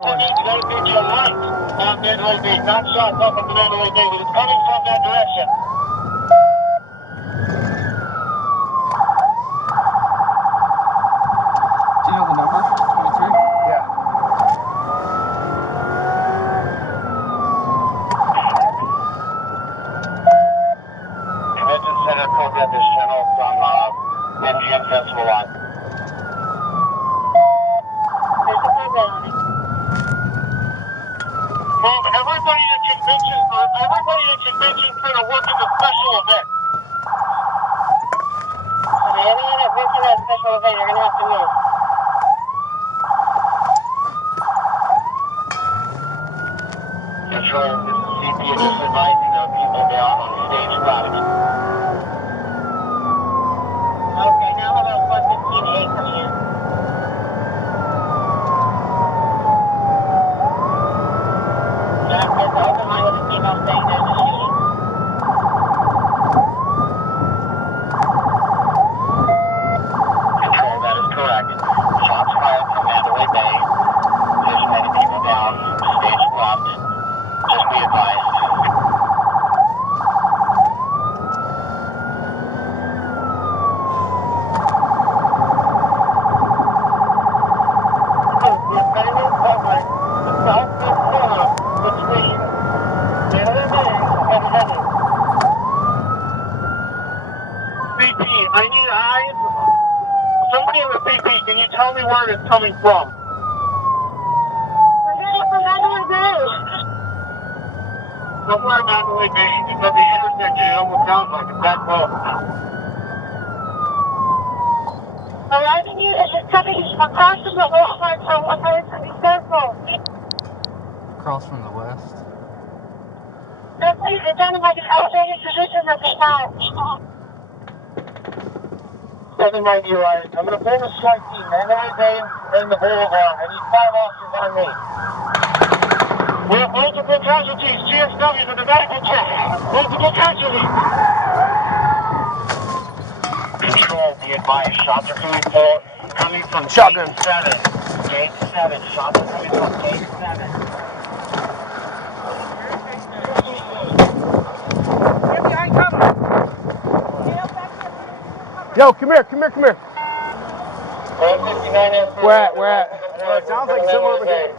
You gotta take your right on Mandalay Bay, not shots up on the Mandalay Bay, but it's coming from that direction. Do you know the number? 23? Yeah. Convention Center program this channel from MGM Festival Line. There's a program on it. Move everybody to convention center working the special event. Okay, anyone that works in that special event, you're gonna have to move. Control, this is CP just advising there are people down on stage 5. Okay, now how about 115A coming in? Yeah, there's an open line with a female saying there's a shooting. Control, that is correct. Shots fired from Mandalay Bay. There's many people down, stage left. Just be advised. We're currently covering the southwest corner between Mandalay Bay and Heading. CP, I need eyes. Somebody in the CP, can you tell me where it's coming from? We're heading from Mandalay Bay. Somewhere in Mandalay Bay. It's at the intersection. It almost sounds like it's that close. Arriving unit is coming across from the boulevard from 170 Circle. Across from the west. It sounded like an elevated position at the time. 790 right. I'm going to pull the strike team. Mandalay Bay and the boulevard. I need 5 officers on me. We have multiple casualties. GSWs at the medical check. Multiple casualties. Control, be advised. Shots are coming from Shotgun. Gate 7. Gate 7. Shots are coming from Gate 7. Get behind cover. Yo, come here. 159 We're at. It sounds like somewhere over here.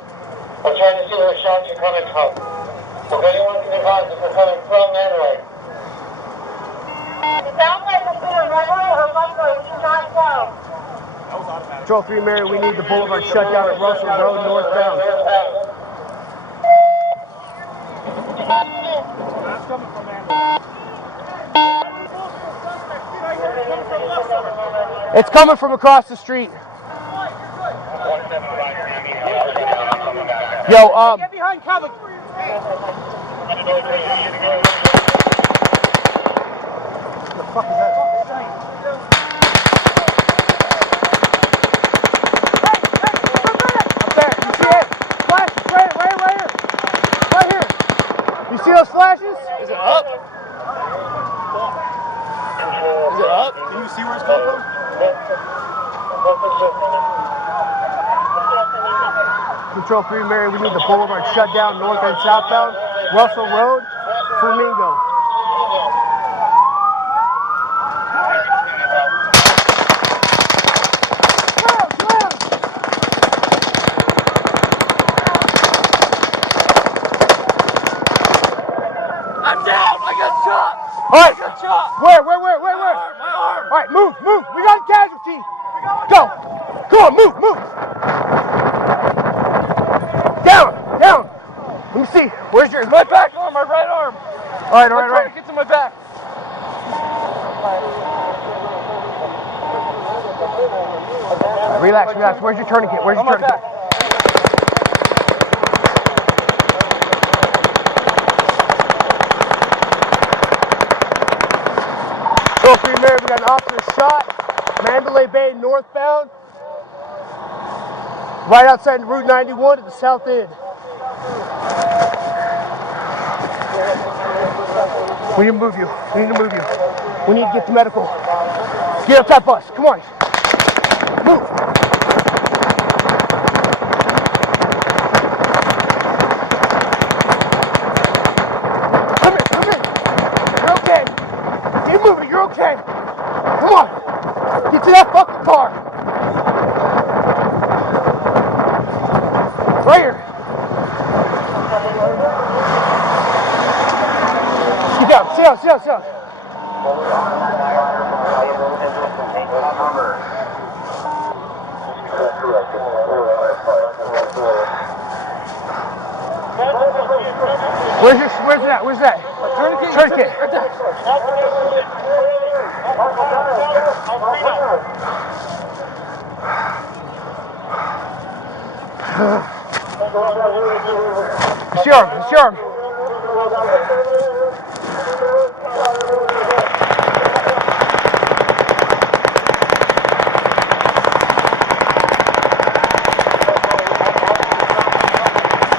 I'm trying to see where shots are coming from. If anyone can advise if they're coming from Mandalay. It sounds like it's either runway or runway. We do not know. Control 3 Mary, we need the boulevard shut down at Russell Road northbound. That's coming from Mandalay. It's coming from across the street. Yo, Get behind cover. What the fuck is that? Up there, you see it? Flashes, right here. Right here. You see those flashes? Is it up? Is it up? Can you see where it's coming from? Control 3 Mary, we need the boulevard shut down north and southbound. Russell Road, Flamingo. I'm down! I got shot! All right. I got shot! Where? My arm! All right, move. We got a casualty. Go. Come on, move. Down. Let me see. Where's yours? My back arm, my right arm! All right. I'm trying to get to my back. Relax. Where's your tourniquet? On my back. Control 3 Mary, we got an officer shot. Mandalay Bay northbound. Right outside Route 91 at the south end. We need to move you. We need to get to medical. Get up that bus. Come on. Move. Get to that fucking car. Right here. Sit down, sit down, sit down, sit down. Where's that? Where's that? Tourniquet. Tourniquet. Right there. It's your arm. It's your arm.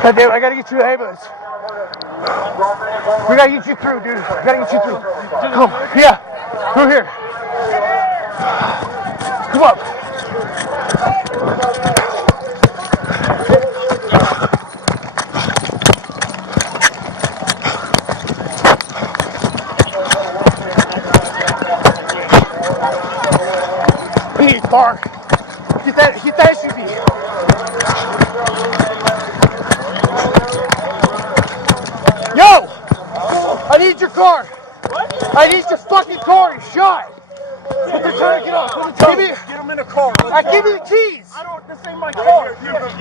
God damn, I gotta get you to the ambulance. We gotta get you through, dude. We gotta get you through. Come, yeah, through here. Come up. We need a car. Get that SUV. Yo! I need your car. What? I need your fucking car. You're shot. Put the tourniquet on. Give me. Get him in a car. Give me the keys. I don't. This ain't my car. You guys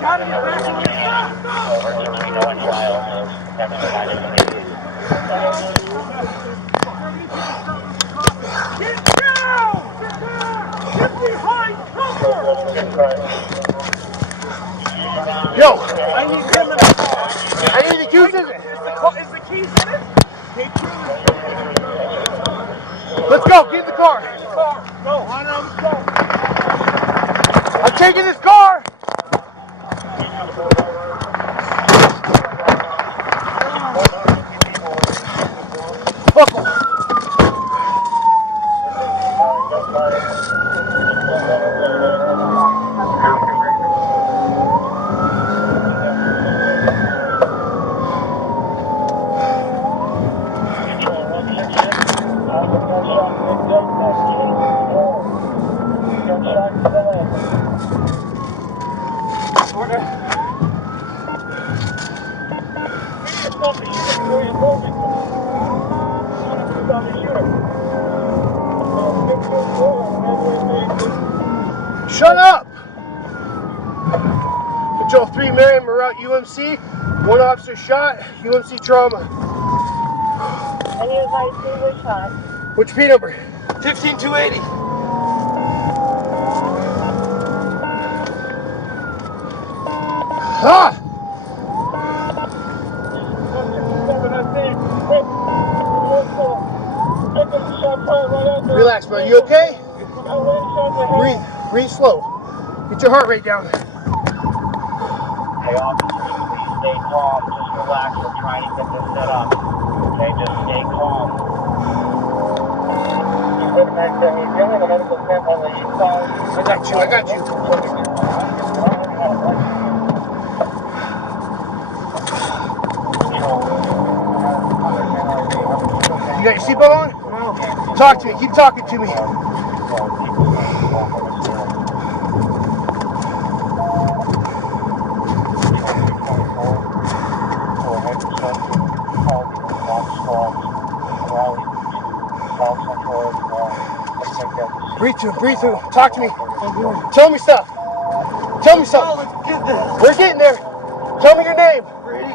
gotta get back to it. Get down! Get behind cover! Yo! I need him in a car. I need the keys in it. Is the keys in it? Let's go. Get in the car. Go, Hunter, let's go. I'm taking this car. Buckle. Shut up! Patrol 3, Marion, we're out UMC. One officer shot, UMC trauma. And you guys see which shot? Which P number? 15280. Ah! Relax, bro. You okay? Breathe. Breathe slow. Get your heart rate down. Hey, officers, please stay calm. Just relax. We're trying to get this set up. Okay, just stay calm. He's doing the medical camp on the east side. I got you. I got you. You got your seatbelt on? No. Talk to me. Keep talking to me. Breathe through. Breathe through. Talk to me. Tell me stuff. Tell me something. Let's get this. We're getting there. Tell me your name. Brady.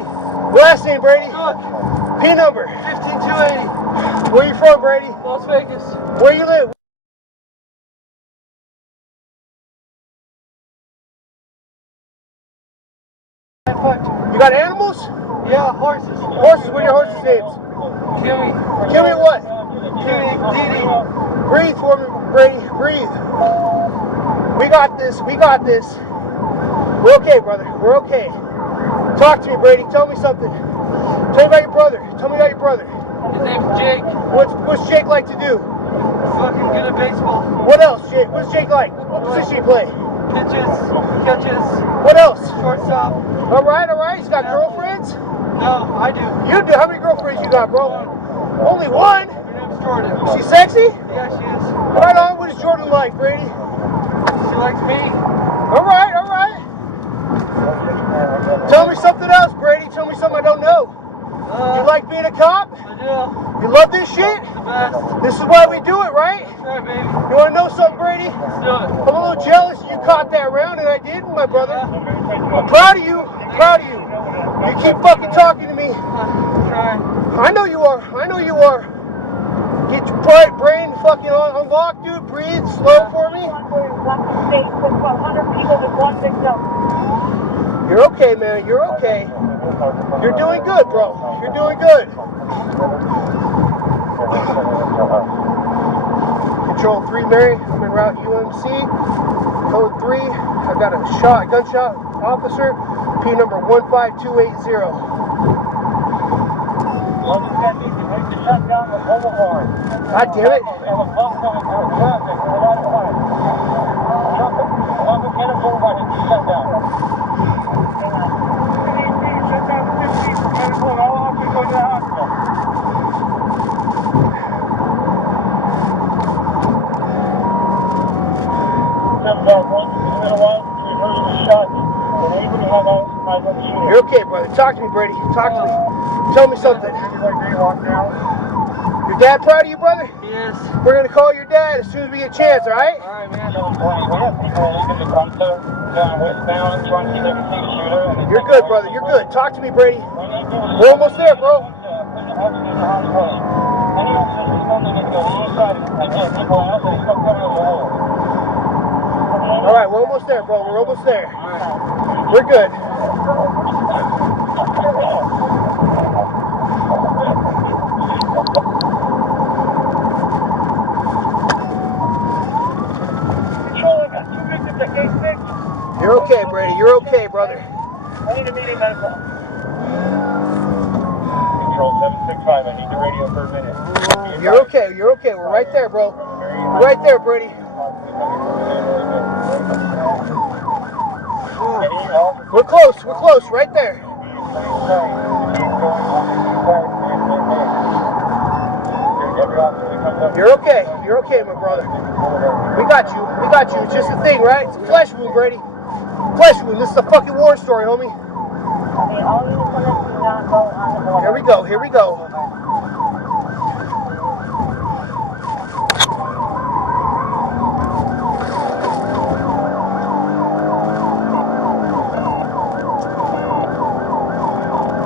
Last name, Brady. Good. P number. 15280. Where you from, Brady? Las Vegas. Where you live? You got animals? Yeah, horses. Horses? What are your horses' names? Kimmy. Give me what? Kimmy. Dee. Breathe for me, Brady. Breathe. We got this. We got this. We're okay, brother. We're okay. Talk to me, Brady. Tell me something. Tell me about your brother. Tell me about your brother. His name's Jake. What's Jake like to do? Fucking good at baseball. What else, Jake? What's Jake like? What position you play? Pitches. Catches. What else? Shortstop. All right. He's got girlfriends? No, I do. You do? How many girlfriends you got, bro? Only one? Her name's Jordan. She's sexy? Yeah, she is. Right on. What Jordan like, Brady? She likes me. All right, all right. Tell me something else, Brady. Tell me something I don't know. You like being a cop? I do. You love this shit? The best. This is why we do it, right? That's right, baby. You want to know something, Brady? Let's do it. I'm a little jealous you caught that round, and I didn't, my brother. Yeah. I'm proud of you. I'm proud of you. You keep fucking talking to me. Try. I know you are. I know you are. Get your brain fucking unlocked, dude. Breathe slow for me. You're okay, man. You're okay. You're doing good, bro. You're doing good. Control 3, Mary. I'm en route UMC. Code 3. I've got a gunshot officer. P number 15280. God damn it. You're okay, brother. Talk to me, Brady. Talk to me. Tell me something. Your dad proud of you, brother? He is. We're going to call your dad as soon as we get a chance, all right? All right, man. You're good, brother. You're good. Talk to me, Brady. We're almost there, bro. All right, we're almost there, bro. We're almost there. All right. We're good. You're okay, Brady. You're okay, brother. I need a meeting medical. Control 765, I need the radio for a minute. You're okay. You're okay. We're right there, bro. We're right there, Brady. We're close. We're close. Right there. You're okay. You're okay, my brother. We got you. We got you. It's just a thing, right? It's a flesh wound, Brady. Flesh wound. This is a fucking war story, homie. Here we go. Here we go.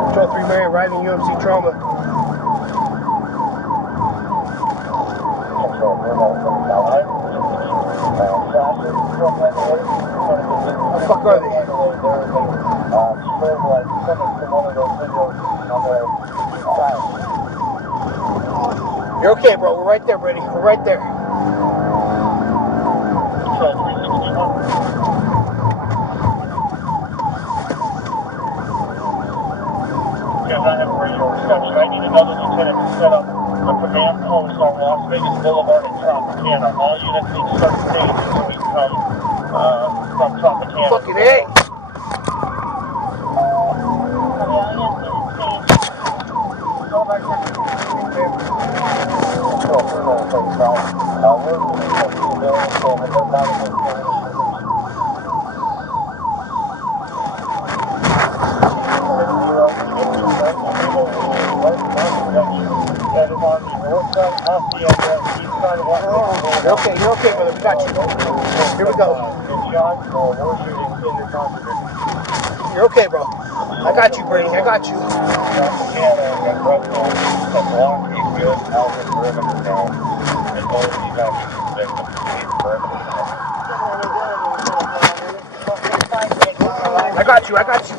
Control 3 Mary, arriving UMC trauma. What the fuck are they? You're okay, bro. We're right there, Brady. We're right there. Yes, I have radio reception. I need another lieutenant to set up a command post on Las Vegas Boulevard in Tropicana. All units need to start staging when we come from Tropicana. Fucking A. You're okay, brother. We got you. Here we go. You're okay, bro. I got you, Brady. I got you. I got you. I got you.